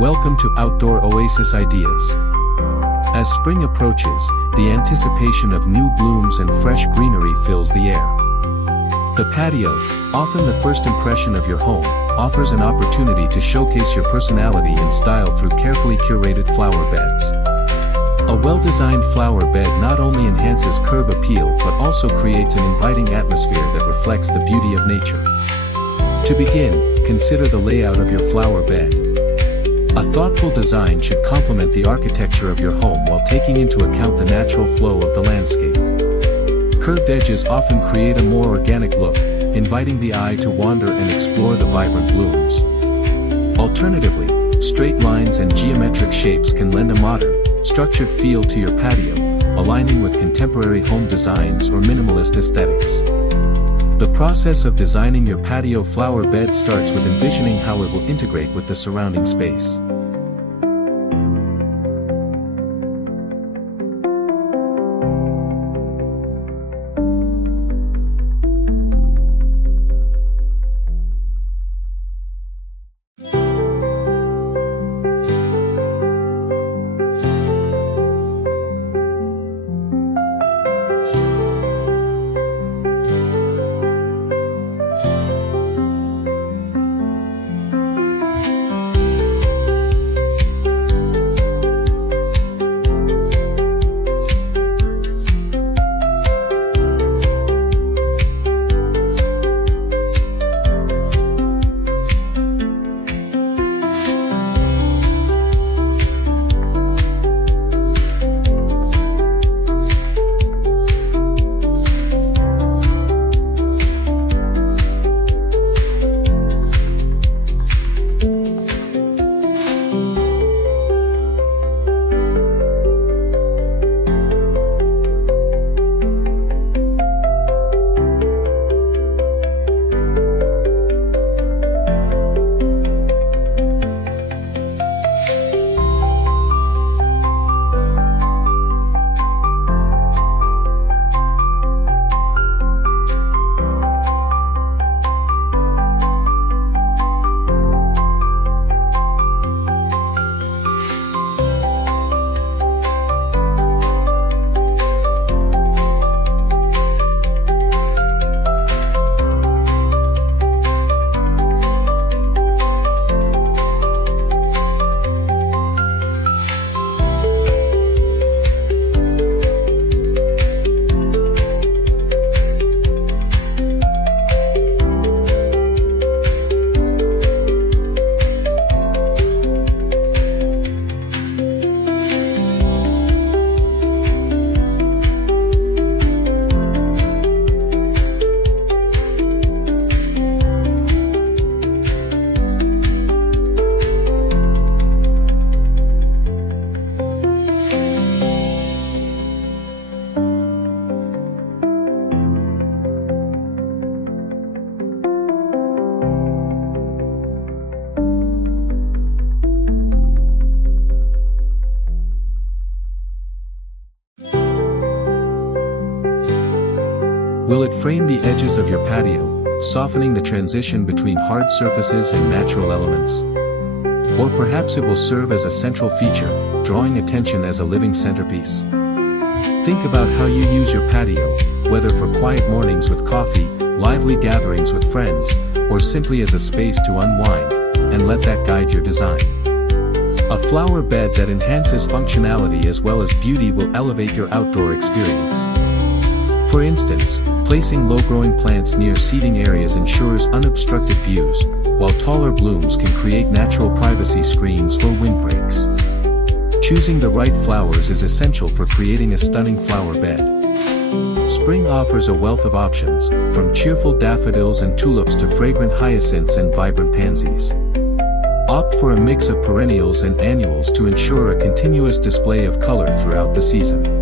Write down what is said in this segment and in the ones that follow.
Welcome to Outdoor Oasis Ideas. As spring approaches, the anticipation of new blooms and fresh greenery fills the air. The patio, often the first impression of your home, offers an opportunity to showcase your personality and style through carefully curated flower beds. A well-designed flower bed not only enhances curb appeal but also creates an inviting atmosphere that reflects the beauty of nature. To begin, consider the layout of your flower bed. A thoughtful design should complement the architecture of your home while taking into account the natural flow of the landscape. Curved edges often create a more organic look, inviting the eye to wander and explore the vibrant blooms. Alternatively, straight lines and geometric shapes can lend a modern, structured feel to your patio, aligning with contemporary home designs or minimalist aesthetics. The process of designing your patio flower bed starts with envisioning how it will integrate with the surrounding space. Will it frame the edges of your patio, softening the transition between hard surfaces and natural elements? Or perhaps it will serve as a central feature, drawing attention as a living centerpiece? Think about how you use your patio, whether for quiet mornings with coffee, lively gatherings with friends, or simply as a space to unwind, and let that guide your design. A flower bed that enhances functionality as well as beauty will elevate your outdoor experience. For instance, placing low-growing plants near seating areas ensures unobstructed views, while taller blooms can create natural privacy screens or windbreaks. Choosing the right flowers is essential for creating a stunning flower bed. Spring offers a wealth of options, from cheerful daffodils and tulips to fragrant hyacinths and vibrant pansies. Opt for a mix of perennials and annuals to ensure a continuous display of color throughout the season.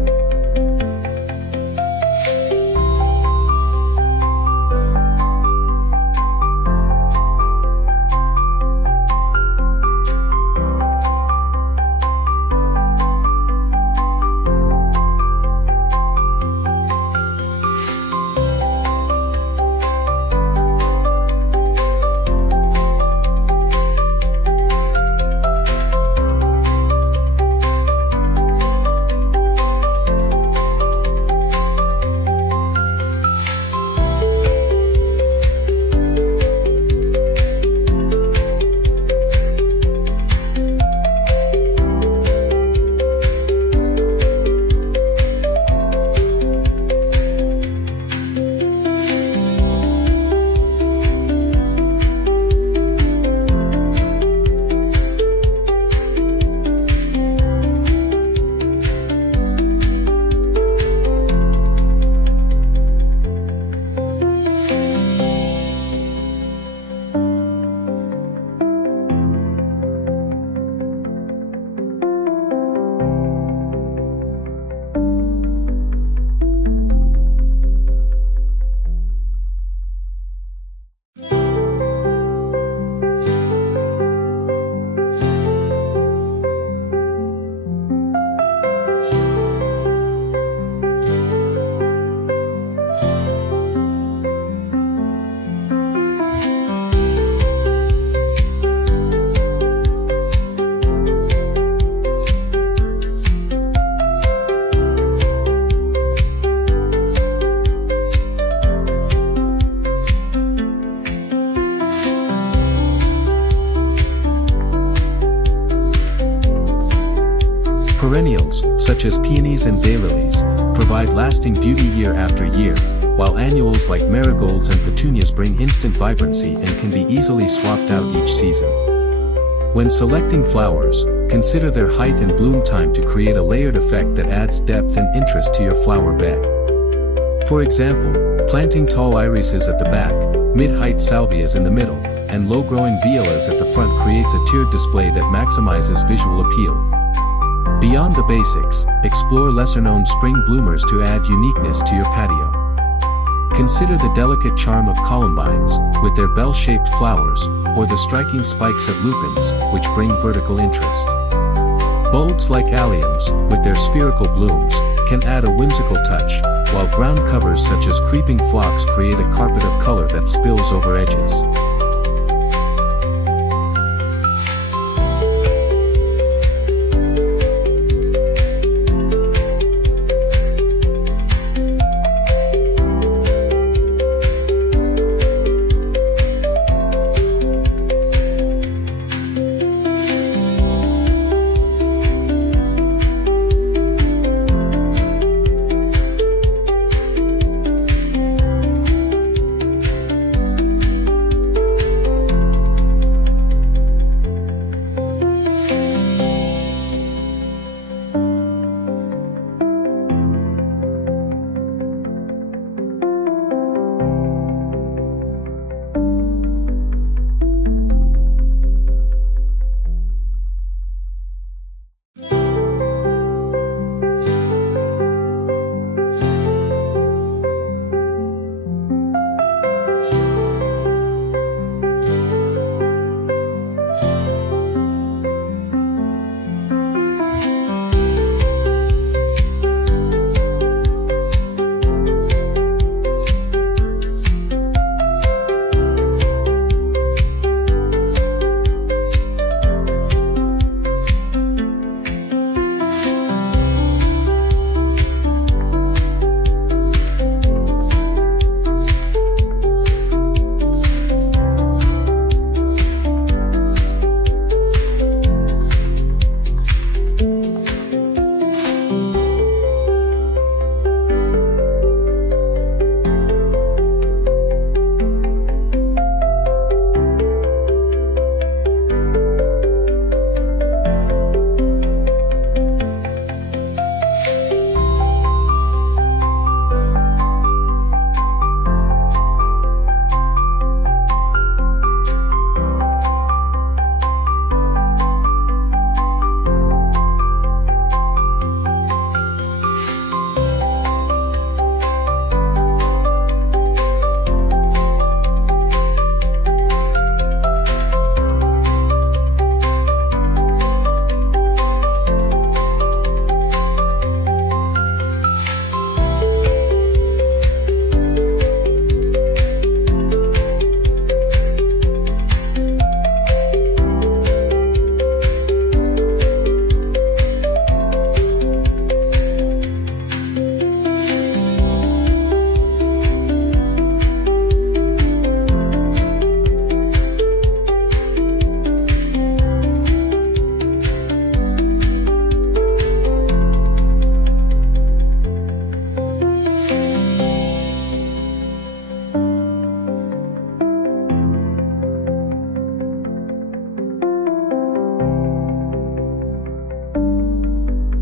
Perennials, such as peonies and daylilies, provide lasting beauty year after year, while annuals like marigolds and petunias bring instant vibrancy and can be easily swapped out each season. When selecting flowers, consider their height and bloom time to create a layered effect that adds depth and interest to your flower bed. For example, planting tall irises at the back, mid-height salvias in the middle, and low-growing violas at the front creates a tiered display that maximizes visual appeal. Beyond the basics, explore lesser-known spring bloomers to add uniqueness to your patio. Consider the delicate charm of columbines, with their bell-shaped flowers, or the striking spikes of lupins, which bring vertical interest. Bulbs like alliums, with their spherical blooms, can add a whimsical touch, while ground covers such as creeping phlox create a carpet of color that spills over edges.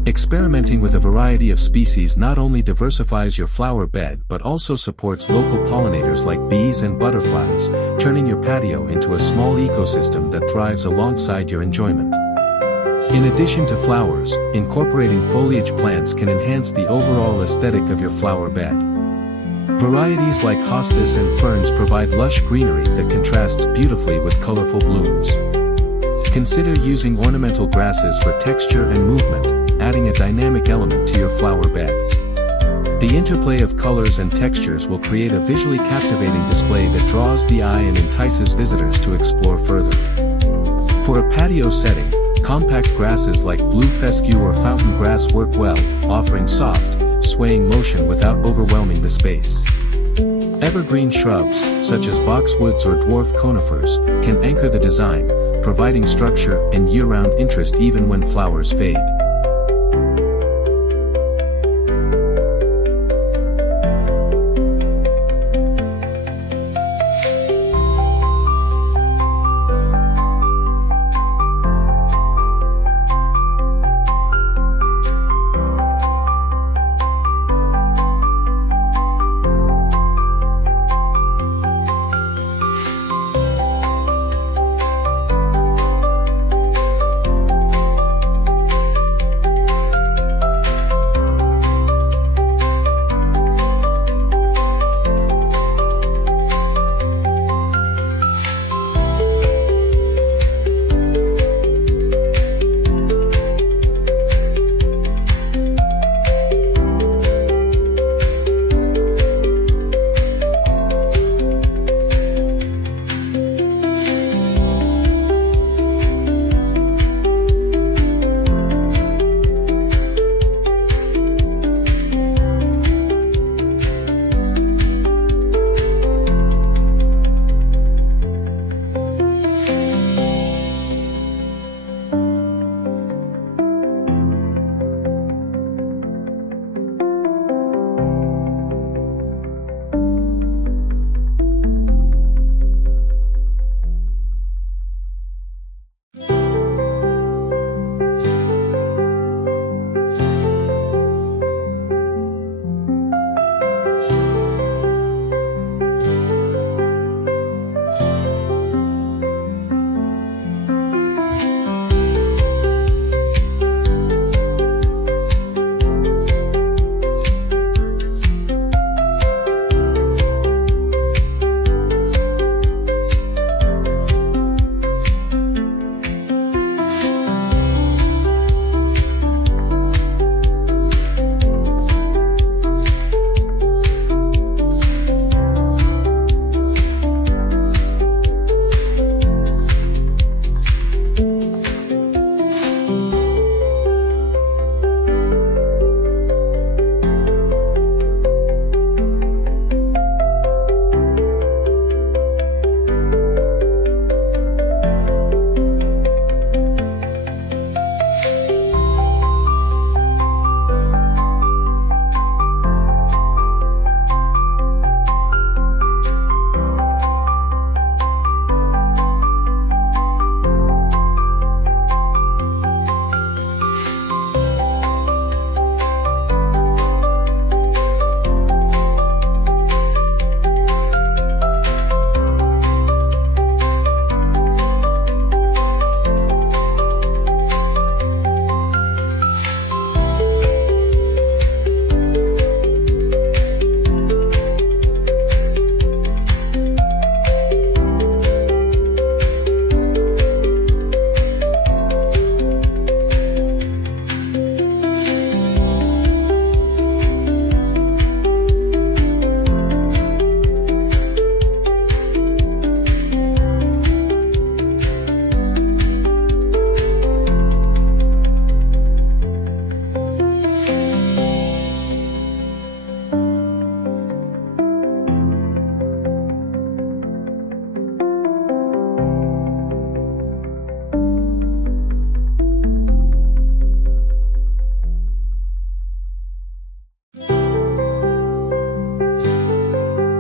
Experimenting with a variety of species not only diversifies your flower bed but also supports local pollinators like bees and butterflies, turning your patio into a small ecosystem that thrives alongside your enjoyment. In addition to flowers, incorporating foliage plants can enhance the overall aesthetic of your flower bed. Varieties like hostas and ferns provide lush greenery that contrasts beautifully with colorful blooms. Consider using ornamental grasses for texture and movement, adding a dynamic element to your flower bed. The interplay of colors and textures will create a visually captivating display that draws the eye and entices visitors to explore further. For a patio setting, compact grasses like blue fescue or fountain grass work well, offering soft, swaying motion without overwhelming the space. Evergreen shrubs, such as boxwoods or dwarf conifers, can anchor the design, providing structure and year-round interest even when flowers fade.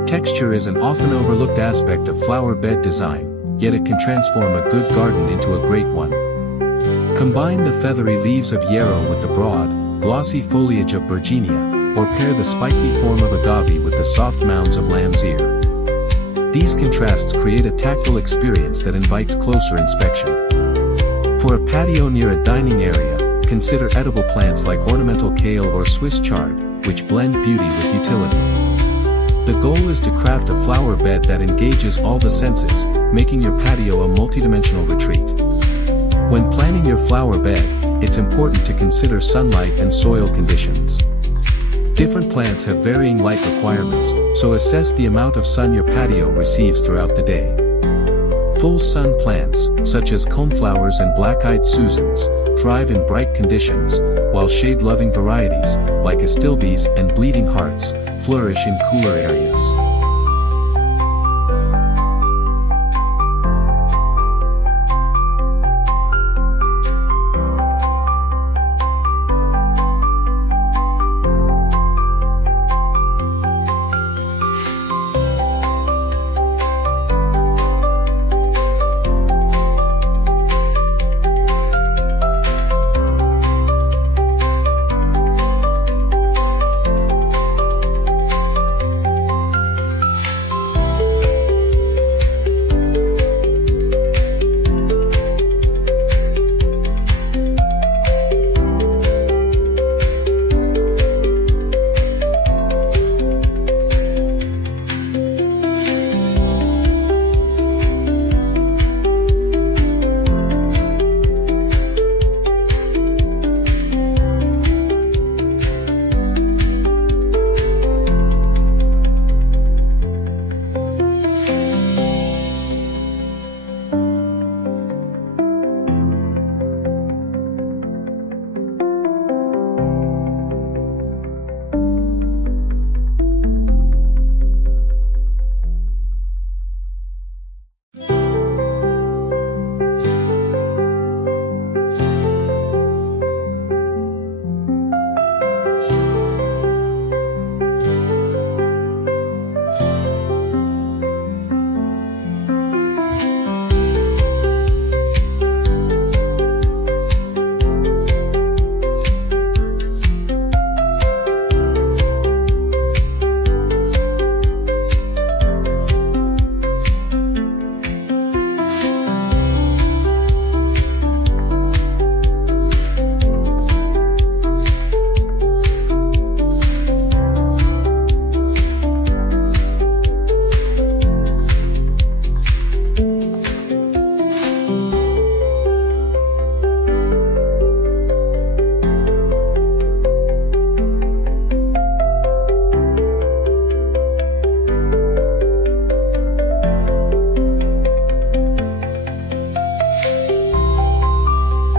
Texture is an often overlooked aspect of flower bed design, yet it can transform a good garden into a great one. Combine the feathery leaves of yarrow with the broad, glossy foliage of Bergenia, or pair the spiky form of agave with the soft mounds of lamb's ear. These contrasts create a tactile experience that invites closer inspection. For a patio near a dining area, consider edible plants like ornamental kale or Swiss chard, which blend beauty with utility. The goal is to craft a flower bed that engages all the senses, making your patio a multidimensional retreat. When planning your flower bed, it's important to consider sunlight and soil conditions. Different plants have varying light requirements, so assess the amount of sun your patio receives throughout the day. Full sun plants, such as coneflowers and black-eyed Susans, thrive in bright conditions, while shade-loving varieties, like astilbes and bleeding hearts, flourish in cooler areas.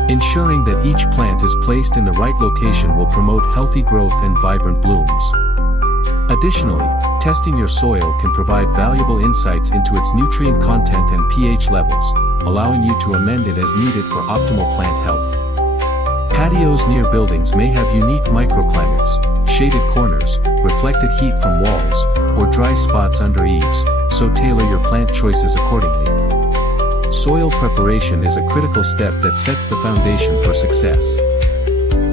Ensuring that each plant is placed in the right location will promote healthy growth and vibrant blooms. Additionally, testing your soil can provide valuable insights into its nutrient content and pH levels, allowing you to amend it as needed for optimal plant health. Patios near buildings may have unique microclimates, shaded corners, reflected heat from walls, or dry spots under eaves, so tailor your plant choices accordingly. Soil preparation is a critical step that sets the foundation for success.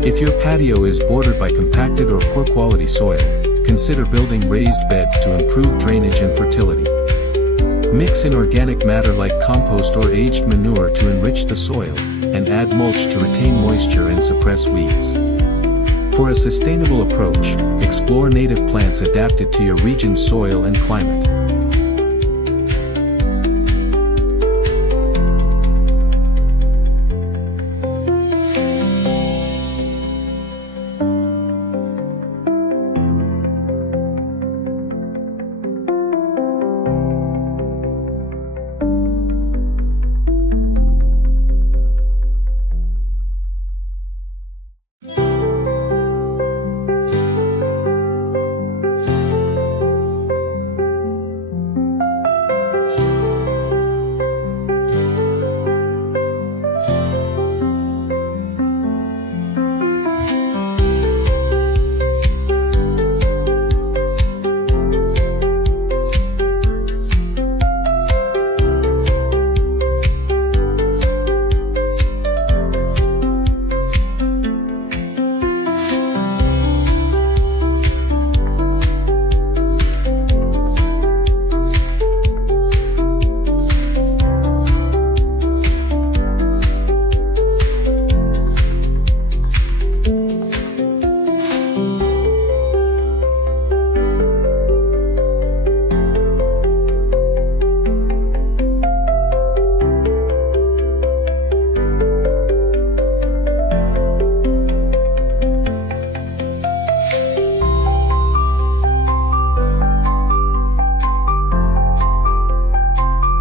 If your patio is bordered by compacted or poor quality soil, consider building raised beds to improve drainage and fertility. Mix in organic matter like compost or aged manure to enrich the soil, and add mulch to retain moisture and suppress weeds. For a sustainable approach, explore native plants adapted to your region's soil and climate.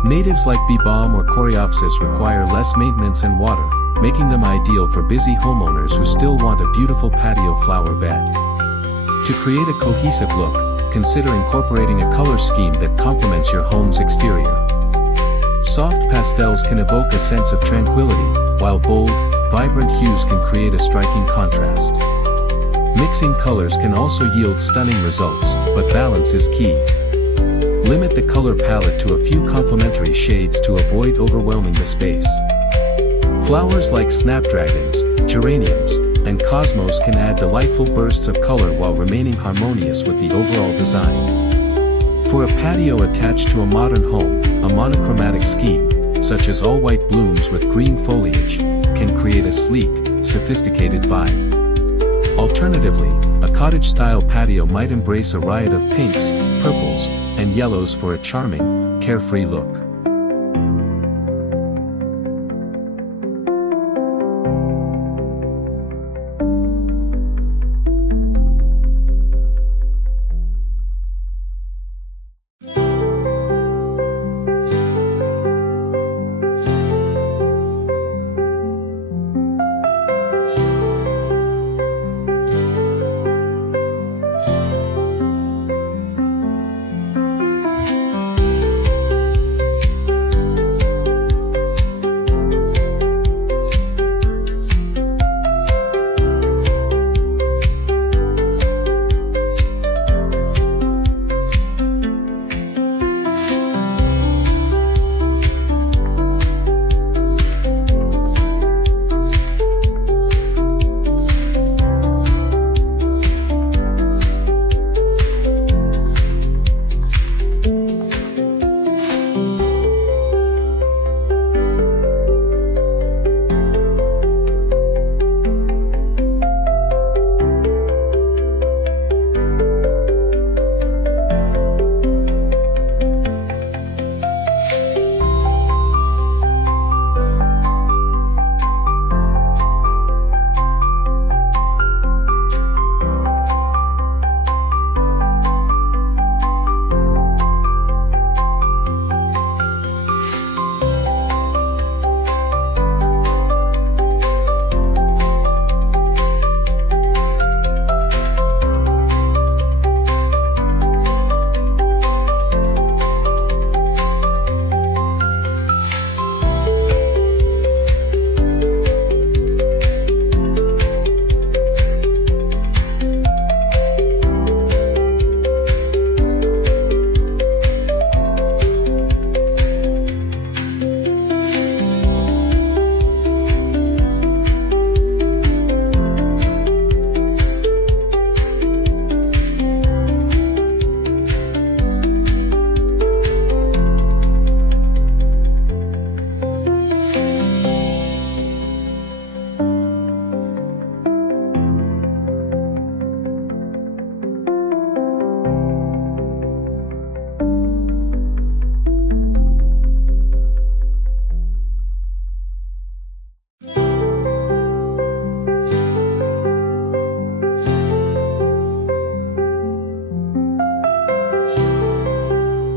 Natives like bee balm or coreopsis require less maintenance and water, making them ideal for busy homeowners who still want a beautiful patio flower bed. To create a cohesive look, consider incorporating a color scheme that complements your home's exterior. Soft pastels can evoke a sense of tranquility, while bold, vibrant hues can create a striking contrast. Mixing colors can also yield stunning results, but balance is key. Limit the color palette to a few complementary shades to avoid overwhelming the space. Flowers like snapdragons, geraniums, and cosmos can add delightful bursts of color while remaining harmonious with the overall design. For a patio attached to a modern home, a monochromatic scheme, such as all-white blooms with green foliage, can create a sleek, sophisticated vibe. Alternatively, a cottage-style patio might embrace a riot of pinks, purples, and yellows for a charming, carefree look.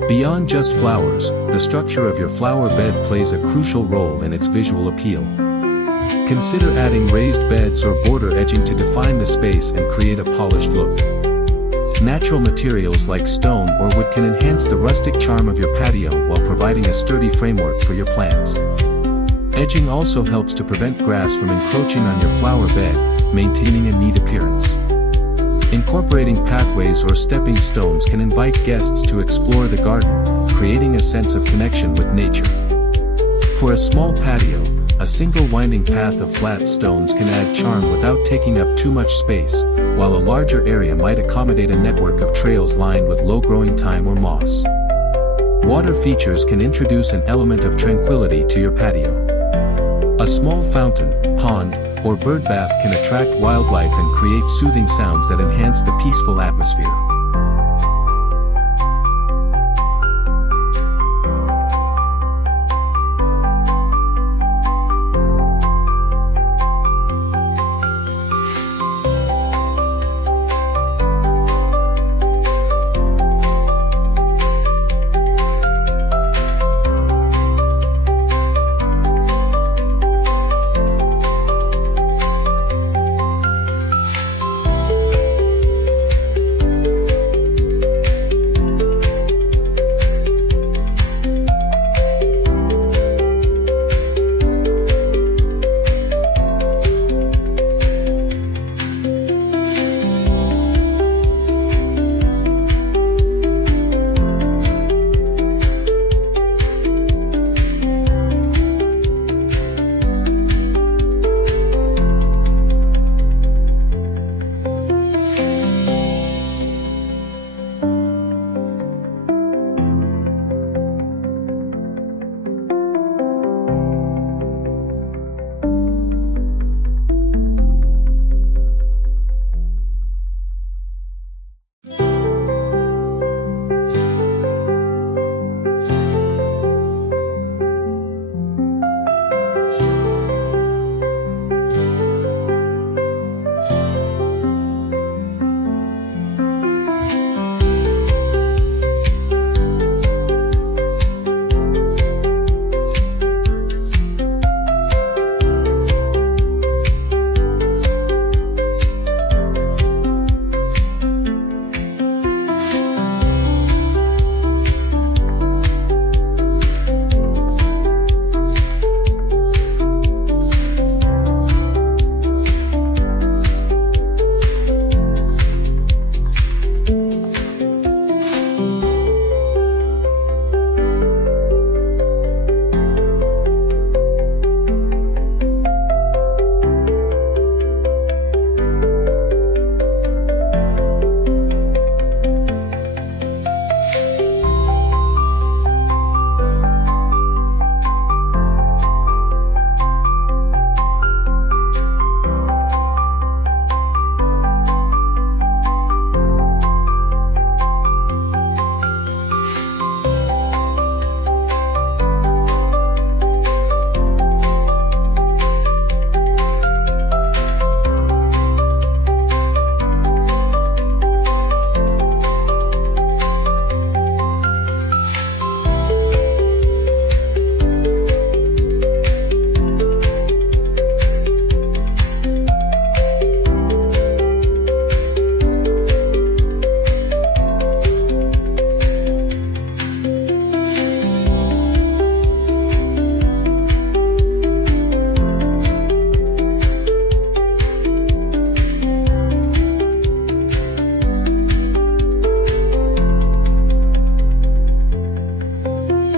Beyond just flowers, the structure of your flower bed plays a crucial role in its visual appeal. Consider adding raised beds or border edging to define the space and create a polished look. Natural materials like stone or wood can enhance the rustic charm of your patio while providing a sturdy framework for your plants. Edging also helps to prevent grass from encroaching on your flower bed, maintaining a neat appearance. Incorporating pathways or stepping stones can invite guests to explore the garden, creating a sense of connection with nature. For a small patio, a single winding path of flat stones can add charm without taking up too much space, while a larger area might accommodate a network of trails lined with low-growing thyme or moss. Water features can introduce an element of tranquility to your patio. A small fountain, pond, or bird bath can attract wildlife and create soothing sounds that enhance the peaceful atmosphere.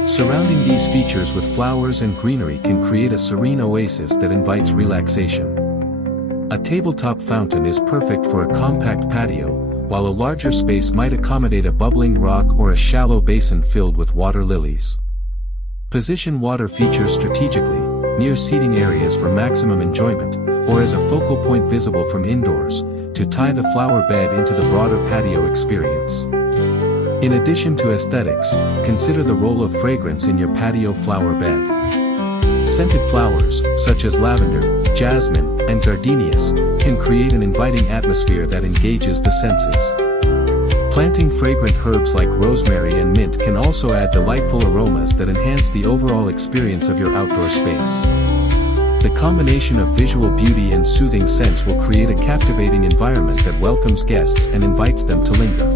Surrounding these features with flowers and greenery can create a serene oasis that invites relaxation. A tabletop fountain is perfect for a compact patio, while a larger space might accommodate a bubbling rock or a shallow basin filled with water lilies. Position water features strategically, near seating areas for maximum enjoyment, or as a focal point visible from indoors, to tie the flower bed into the broader patio experience. In addition to aesthetics, consider the role of fragrance in your patio flower bed. Scented flowers, such as lavender, jasmine, and gardenias, can create an inviting atmosphere that engages the senses. Planting fragrant herbs like rosemary and mint can also add delightful aromas that enhance the overall experience of your outdoor space. The combination of visual beauty and soothing scents will create a captivating environment that welcomes guests and invites them to linger.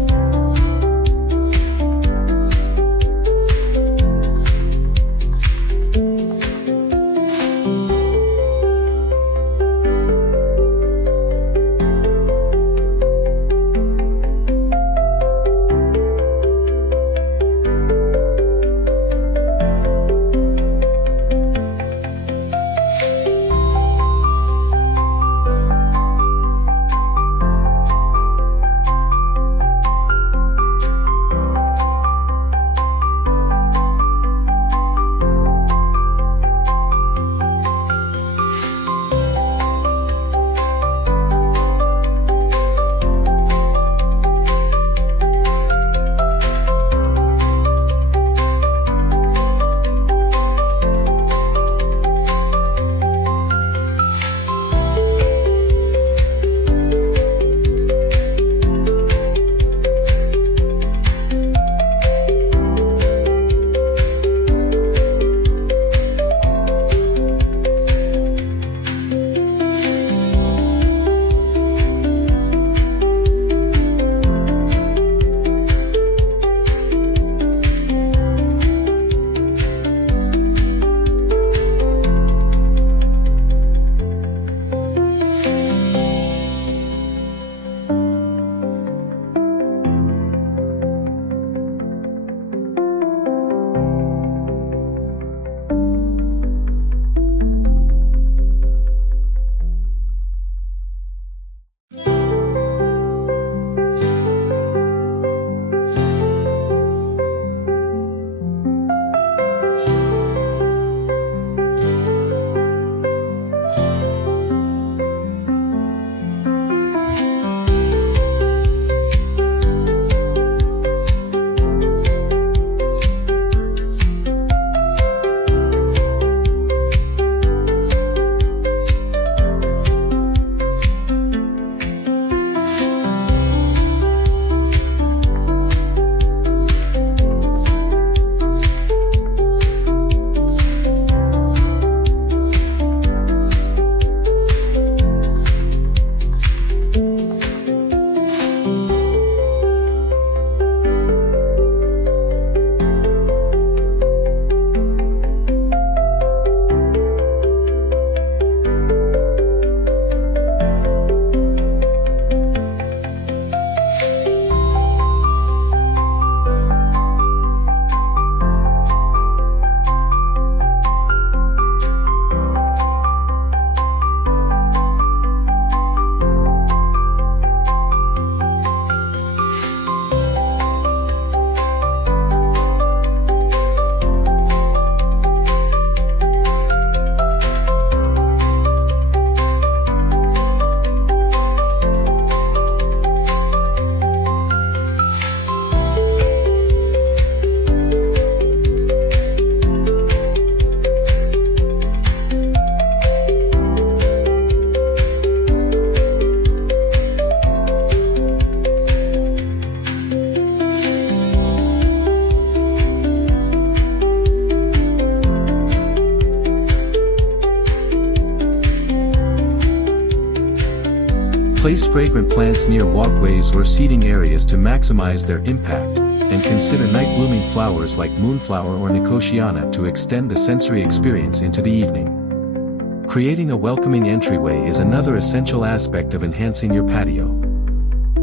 Place fragrant plants near walkways or seating areas to maximize their impact, and consider night-blooming flowers like moonflower or nicotiana to extend the sensory experience into the evening. Creating a welcoming entryway is another essential aspect of enhancing your patio.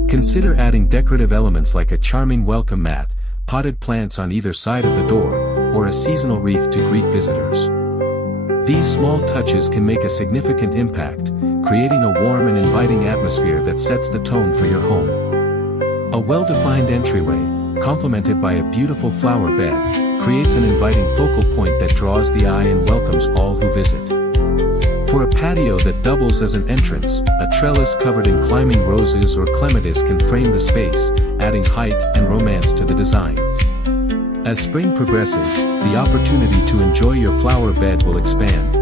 Consider adding decorative elements like a charming welcome mat, potted plants on either side of the door, or a seasonal wreath to greet visitors. These small touches can make a significant impact, creating a warm and inviting atmosphere that sets the tone for your home. A well-defined entryway, complemented by a beautiful flower bed, creates an inviting focal point that draws the eye and welcomes all who visit. For a patio that doubles as an entrance, a trellis covered in climbing roses or clematis can frame the space, adding height and romance to the design. As spring progresses, the opportunity to enjoy your flower bed will expand.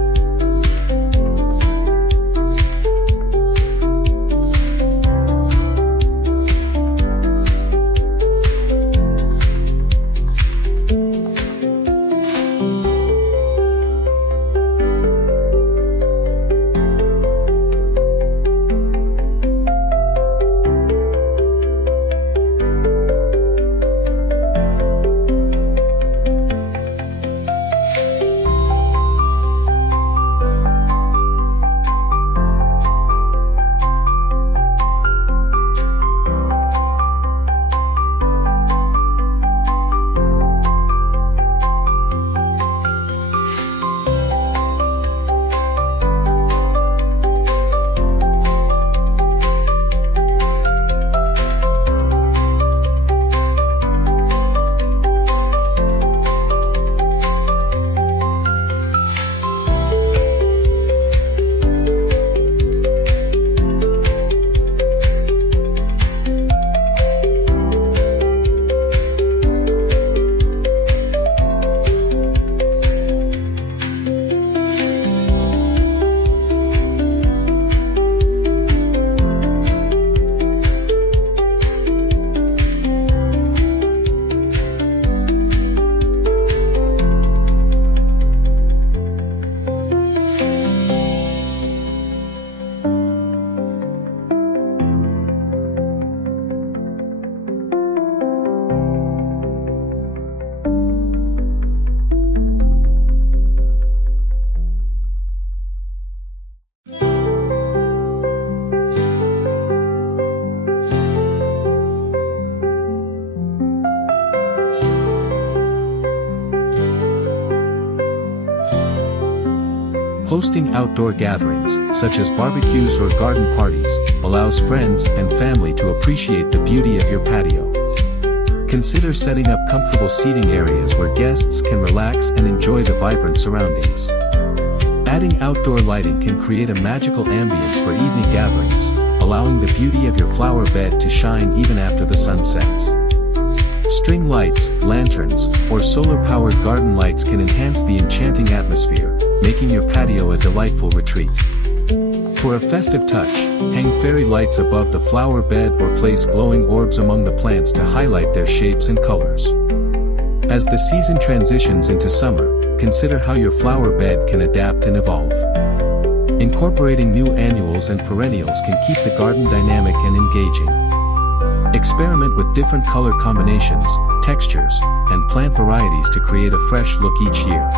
Hosting outdoor gatherings, such as barbecues or garden parties, allows friends and family to appreciate the beauty of your patio. Consider setting up comfortable seating areas where guests can relax and enjoy the vibrant surroundings. Adding outdoor lighting can create a magical ambience for evening gatherings, allowing the beauty of your flower bed to shine even after the sun sets. String lights, lanterns, or solar-powered garden lights can enhance the enchanting atmosphere, making your patio a delightful retreat. For a festive touch, hang fairy lights above the flower bed or place glowing orbs among the plants to highlight their shapes and colors. As the season transitions into summer, consider how your flower bed can adapt and evolve. Incorporating new annuals and perennials can keep the garden dynamic and engaging. Experiment with different color combinations, textures, and plant varieties to create a fresh look each year.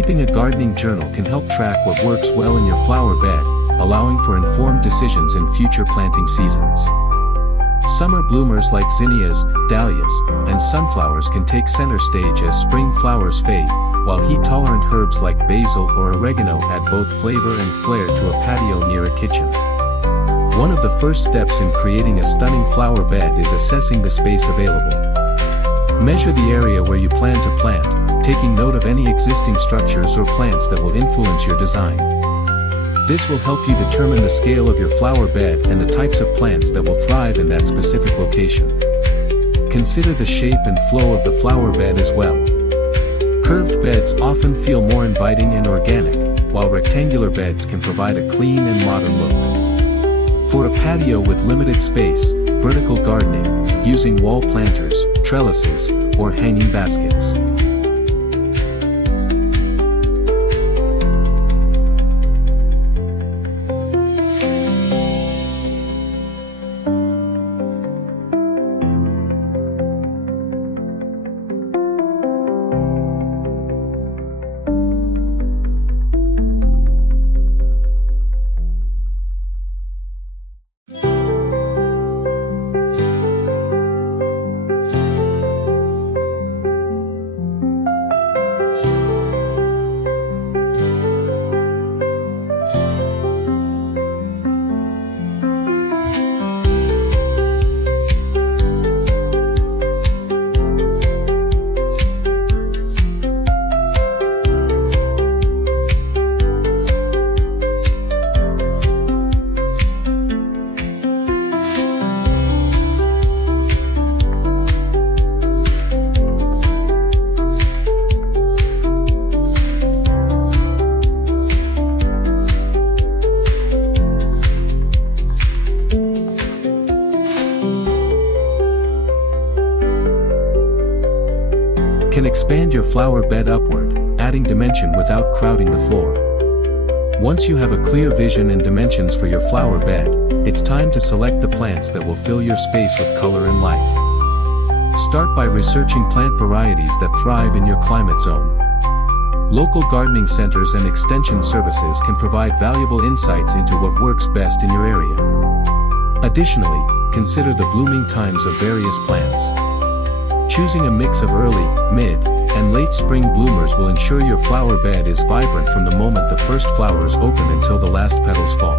Keeping a gardening journal can help track what works well in your flower bed, allowing for informed decisions in future planting seasons. Summer bloomers like zinnias, dahlias, and sunflowers can take center stage as spring flowers fade, while heat-tolerant herbs like basil or oregano add both flavor and flair to a patio near a kitchen. One of the first steps in creating a stunning flower bed is assessing the space available. Measure the area where you plan to plant, taking note of any existing structures or plants that will influence your design. This will help you determine the scale of your flower bed and the types of plants that will thrive in that specific location. Consider the shape and flow of the flower bed as well. Curved beds often feel more inviting and organic, while rectangular beds can provide a clean and modern look. For a patio with limited space, vertical gardening, using wall planters, trellises, or hanging baskets. Can expand your flower bed upward, adding dimension without crowding the floor. Once you have a clear vision and dimensions for your flower bed, it's time to select the plants that will fill your space with color and life. Start by researching plant varieties that thrive in your climate zone. Local gardening centers and extension services can provide valuable insights into what works best in your area. Additionally, consider the blooming times of various plants. Choosing a mix of early, mid, and late spring bloomers will ensure your flower bed is vibrant from the moment the first flowers open until the last petals fall.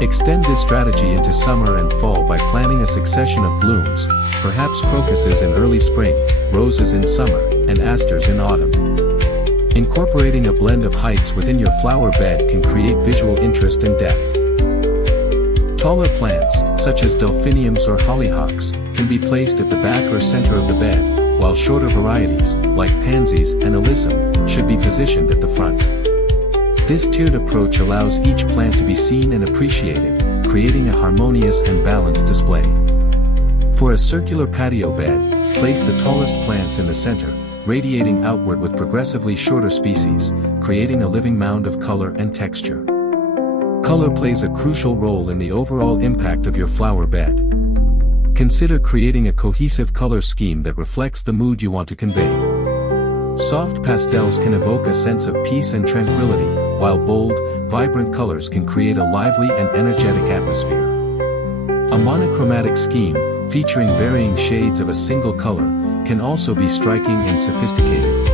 Extend this strategy into summer and fall by planting a succession of blooms, perhaps crocuses in early spring, roses in summer, and asters in autumn. Incorporating a blend of heights within your flower bed can create visual interest and depth. Taller plants, such as delphiniums or hollyhocks, can be placed at the back or center of the bed, while shorter varieties, like pansies and alyssum, should be positioned at the front. This tiered approach allows each plant to be seen and appreciated, creating a harmonious and balanced display. For a circular patio bed, place the tallest plants in the center, radiating outward with progressively shorter species, creating a living mound of color and texture. Color plays a crucial role in the overall impact of your flower bed. Consider creating a cohesive color scheme that reflects the mood you want to convey. Soft pastels can evoke a sense of peace and tranquility, while bold, vibrant colors can create a lively and energetic atmosphere. A monochromatic scheme, featuring varying shades of a single color, can also be striking and sophisticated.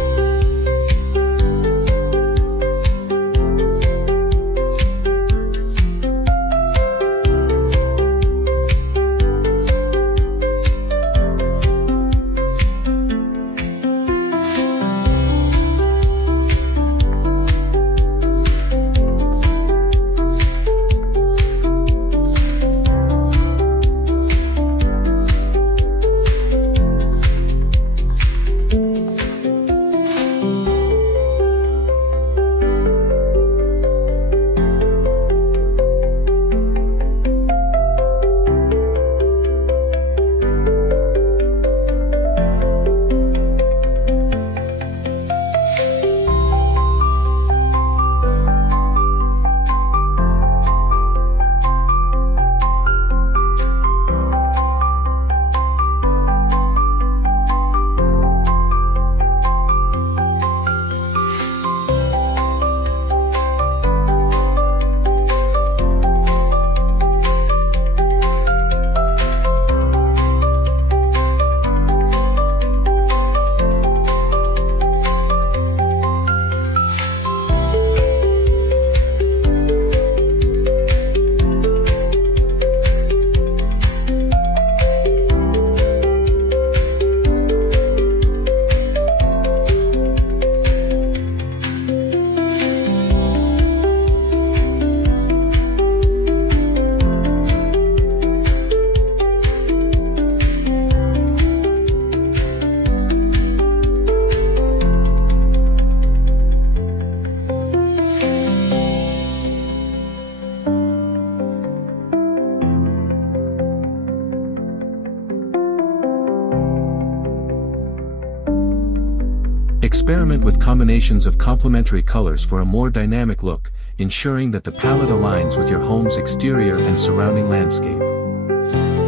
Experiment with combinations of complementary colors for a more dynamic look, ensuring that the palette aligns with your home's exterior and surrounding landscape.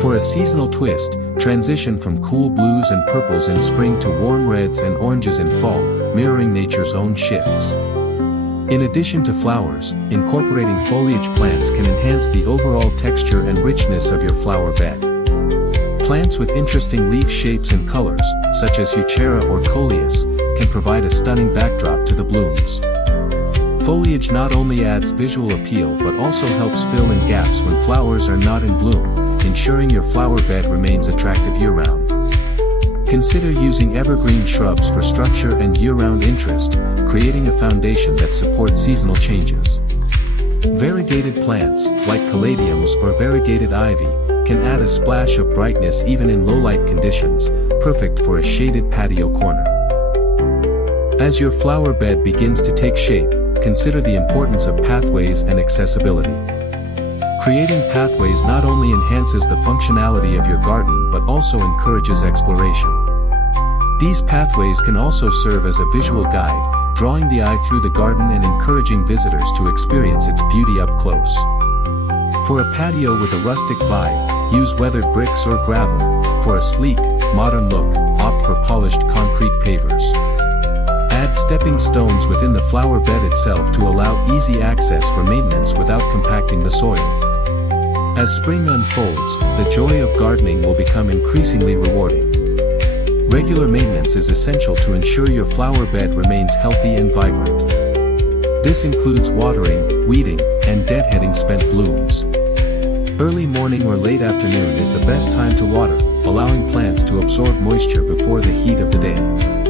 For a seasonal twist, transition from cool blues and purples in spring to warm reds and oranges in fall, mirroring nature's own shifts. In addition to flowers, incorporating foliage plants can enhance the overall texture and richness of your flower bed. Plants with interesting leaf shapes and colors, such as Euchera or Coleus, can provide a stunning backdrop to the blooms. Foliage not only adds visual appeal but also helps fill in gaps when flowers are not in bloom, ensuring your flower bed remains attractive year-round. Consider using evergreen shrubs for structure and year-round interest, creating a foundation that supports seasonal changes. Variegated plants, like caladiums or variegated ivy, can add a splash of brightness even in low-light conditions, perfect for a shaded patio corner. As your flower bed begins to take shape, consider the importance of pathways and accessibility. Creating pathways not only enhances the functionality of your garden but also encourages exploration. These pathways can also serve as a visual guide, drawing the eye through the garden and encouraging visitors to experience its beauty up close. For a patio with a rustic vibe, use weathered bricks or gravel. For a sleek, modern look, opt for polished concrete pavers. Add stepping stones within the flower bed itself to allow easy access for maintenance without compacting the soil. As spring unfolds, the joy of gardening will become increasingly rewarding. Regular maintenance is essential to ensure your flower bed remains healthy and vibrant. This includes watering, weeding, and deadheading spent blooms. Early morning or late afternoon is the best time to water, allowing plants to absorb moisture before the heat of the day.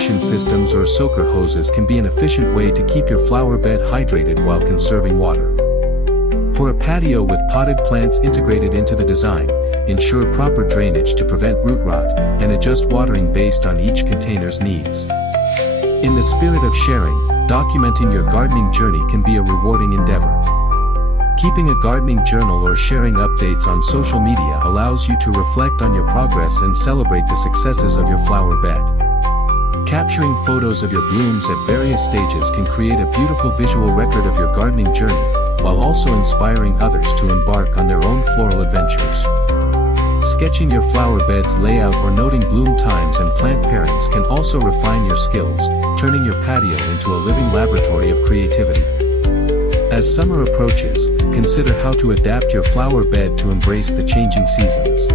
irrigation systems or soaker hoses can be an efficient way to keep your flower bed hydrated while conserving water. For a patio with potted plants integrated into the design, ensure proper drainage to prevent root rot, and adjust watering based on each container's needs. In the spirit of sharing, documenting your gardening journey can be a rewarding endeavor. Keeping a gardening journal or sharing updates on social media allows you to reflect on your progress and celebrate the successes of your flower bed. Capturing photos of your blooms at various stages can create a beautiful visual record of your gardening journey, while also inspiring others to embark on their own floral adventures. Sketching your flower bed's layout or noting bloom times and plant pairings can also refine your skills, turning your patio into a living laboratory of creativity. As summer approaches, consider how to adapt your flower bed to embrace the changing seasons.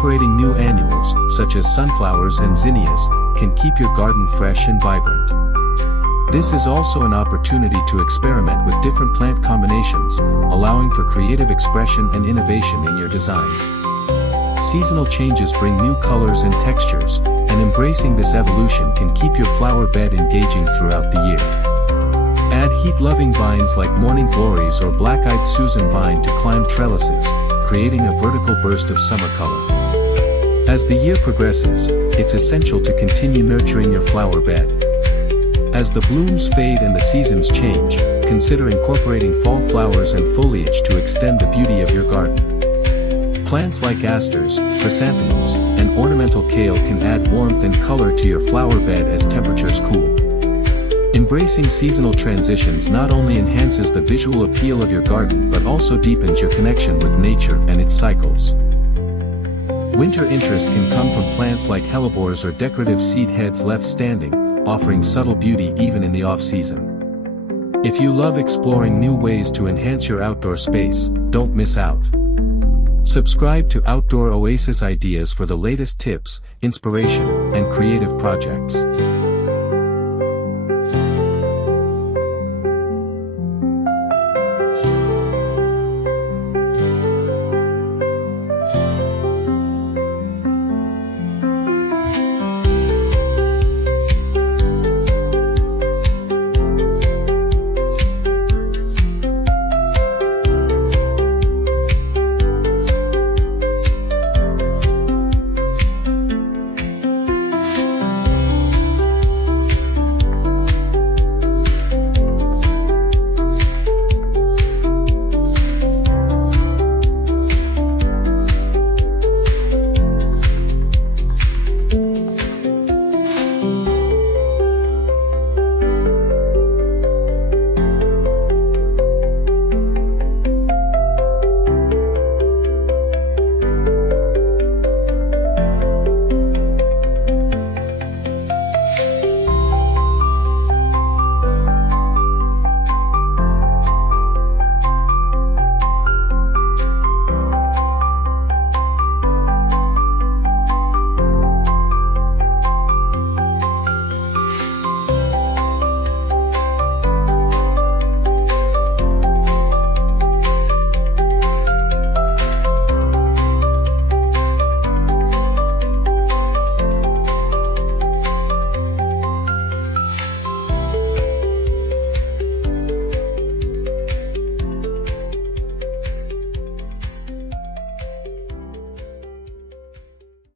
Incorporating new annuals, such as sunflowers and zinnias, can keep your garden fresh and vibrant. This is also an opportunity to experiment with different plant combinations, allowing for creative expression and innovation in your design. Seasonal changes bring new colors and textures, and embracing this evolution can keep your flower bed engaging throughout the year. Add heat-loving vines like morning glories or black-eyed Susan vine to climb trellises, creating a vertical burst of summer color. As the year progresses, it's essential to continue nurturing your flower bed. As the blooms fade and the seasons change, consider incorporating fall flowers and foliage to extend the beauty of your garden. Plants like asters, chrysanthemums, and ornamental kale can add warmth and color to your flower bed as temperatures cool. Embracing seasonal transitions not only enhances the visual appeal of your garden but also deepens your connection with nature and its cycles. Winter interest can come from plants like hellebores or decorative seed heads left standing, offering subtle beauty even in the off-season. If you love exploring new ways to enhance your outdoor space, don't miss out. Subscribe to Outdoor Oasis Ideas for the latest tips, inspiration, and creative projects.